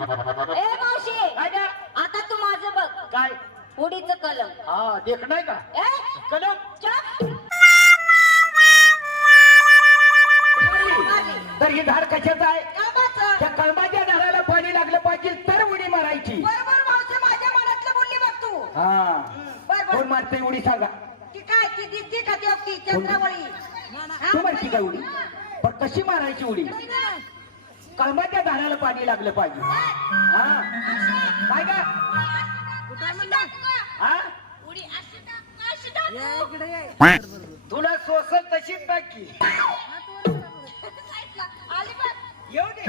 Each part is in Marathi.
ए मावशी! काय आता तू माझं बघ. काय? उडीचं कलम. हा देख नाही का? ए? कलम? चप तर ही झाड कशाचं आहे. त्या कळबाच्या झाडाला पाणी लागलं पाहिजे तर उडी मारायची. बरोबर मावशी माझ्या मनातलं बोलली बघ तू. हा. बरोबर कोण मारते उडी सांगा. ती काय? ती दिसती का ती अगदी चंद्रावळी. तू मारती का उडी? पण कशी मारायची उडी? कळबाच्या झाडाला पाणी लागलं पाहिजे. हा? काय का हा? तुला सोसल तशीच टाकी येऊ दे.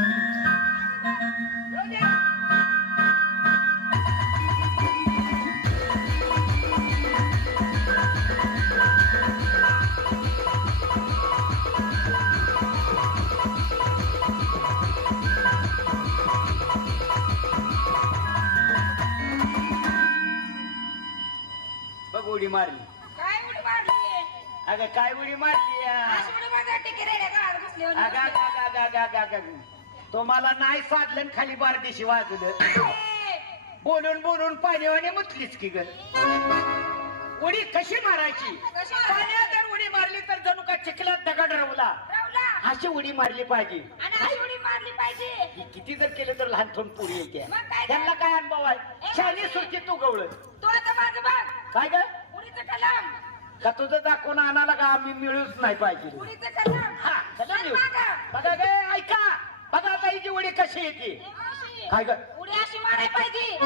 उडी मारली. काय उडी मारली? अगं काय उडी मारली? अशी उडी मारली टिकी रेड्या काढत बसली होती. अगं, अगं, अगं, अगं, अगं, अगं, अगं. तुम्हाला नाही साधलं आणि खाली बारदेशी वाजलं. ए, बोलून बोलून पाण्यावाने मुतलीच की ग? उडी कशी मारायची? कशी मारायची? पाण्यात जर उडी मारली तर जणू का चिखलात दगड रवला. राहुला. अशी उडी मारली पाहिजे. आणि अशी उडी मारली पाहिजे. ही किती जर केलं तर लहान थोन पुरी येते मग काय ते? त्यांना काय अनुभव आहे? शाली सुरची तू गवळ. तू आता माझं बघ. काय ग? कलम? का तुझं दाखवून आणाला का आम्ही मिळूच नाही पाहिजे? कलम? हा चला. मागं. बघा. गे ऐका. बघा आता हिची उडी कशी येते काय ग? उडी अशी मारायला पाहिजे.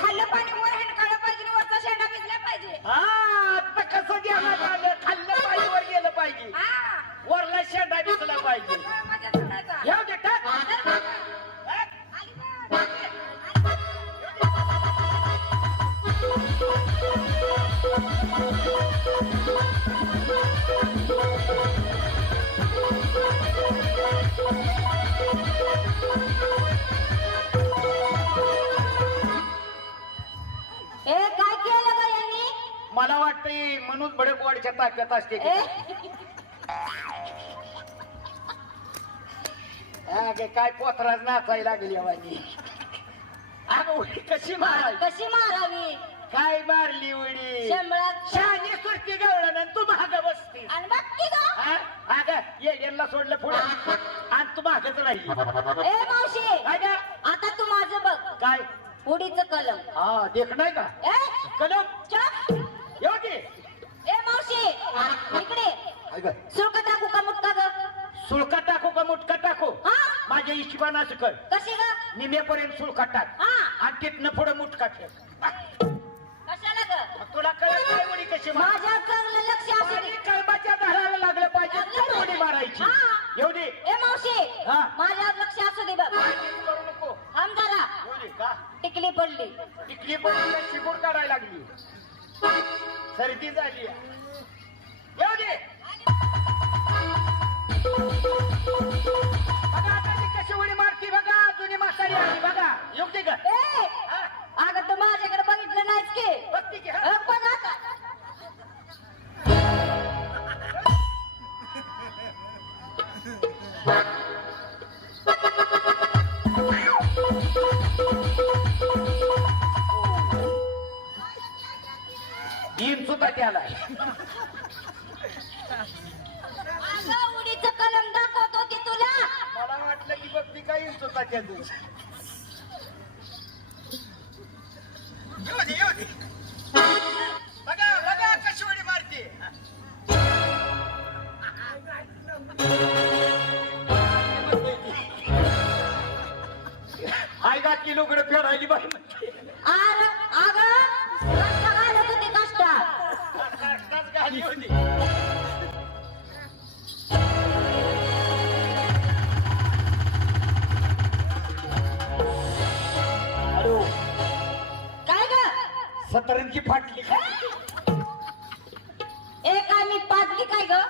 खाल्लं पाणी वर हंडकाळलं पाहिजे आणि वरचा शेंडा भिजला पाहिजे. हा आता कसं आलं खाल्लं पाहिजे पाहिजे ए काय केलं बा यांनी? मला वाटतंय म्हणून बडे गोडच्या ताब्यात असते ए? हा, गे, काय पोथराज नाचायला लागली वाणी अगं उडी कशी मारायची कशी मारावी? काय मारली उडी? शंभरात शहाणी सुरती गवळण तू महाग बसती. आणि बघ की गं. हा? अगं येड्यांना सोडलं पुढे. आणि तू मागच राहिली ए मावशी काय? आता तू माझं बघ. काय? उडीचं कलम. हा देख नाही का? ए कलम? चप येऊ ए मावशी इकडे अगं, सुळका टाकू का मुटका ग? सुळका टाकू का मुटका टाकू? हा. माझ्या हिशोबानं असं कर. कशी ग? निमेपर्यंत सुळका टाक. हा. आणि तिथनं पुढं मुटका ठेव सर्दी झाली आहे. येऊ दे. बघा आता ती कशी उडी मारती बघा जुनी म्हातारी आली बघा. योग्य का अगं तू माझ्याकडे त्याला कलम दाखवत होती तुला? मला वाटलं की दिवस दे येऊ दे. बघा बघा कशी उडी मारते. आई घातली लुगडं फेडायली बाई म्हणते. अगं हॅलो काय ग सतरंजी फाटली का? ए काय मी पाजली काय ग?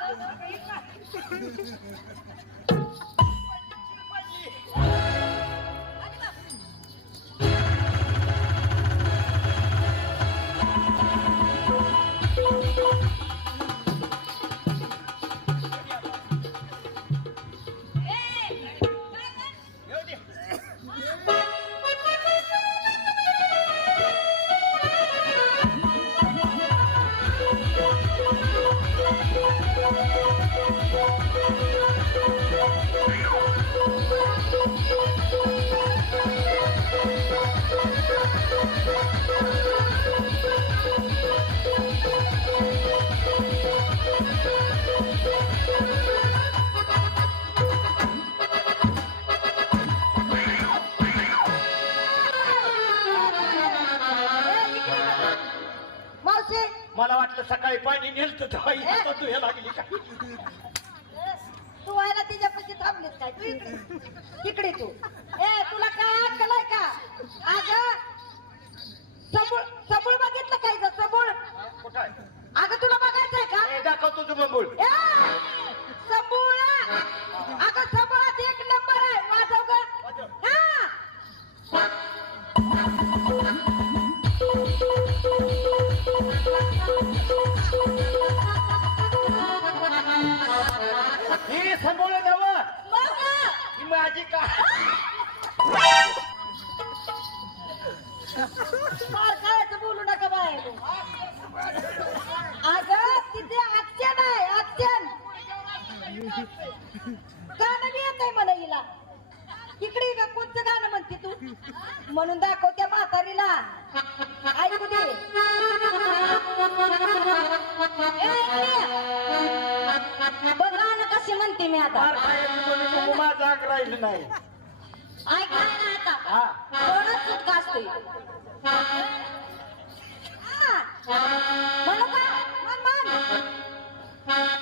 मला वाटलं सकाळी पाणी नेलत तू हे लागली का? तू. ए तुला काय अक्कल आहे का? अगं सबूळ सबूळ बघितलं काय ग सबूळ? अगं तुला बघायचंय का? ए, दाखव तुझं बंबूळ. सबूळ? अगं सबुळात एक नंबर आहे. वाजव ग. हा. समोर नव ही माझी का? फार बोलू नका बाय अगं तिथे अक्षण आहे अक्षण गाणं बी येत आहे मला हिला. इकडे का कोणतं गाणं म्हणते तू? म्हणून दाखव त्या म्हातारीला. ऐकू दे. बघ म्हणते मी आता. खायचं कोणी राहिलं नाही. ऐकाय ना आता. हा. थोडंच सुटका असते. म्हणू का? म्हण, म्हण.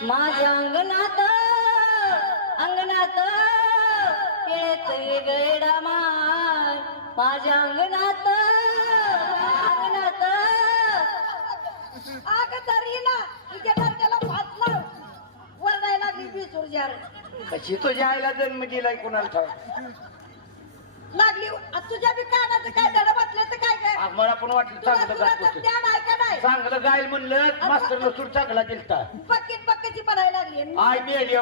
माझ्या अंगणात अंगणात केळेच वेगळा माय माझ्या अंगणात अंगणात. अग तरी ना कशी तुझ्या आईला जन्म दिलाय कुणाला ठाऊक? लागली. आता तुझ्या कानाचं काय बसलं तर काय काय पण वाटलं चांगलं चांगलं म्हणलं मास्तर लसूर चांगला दिलता. लागली आय मी आली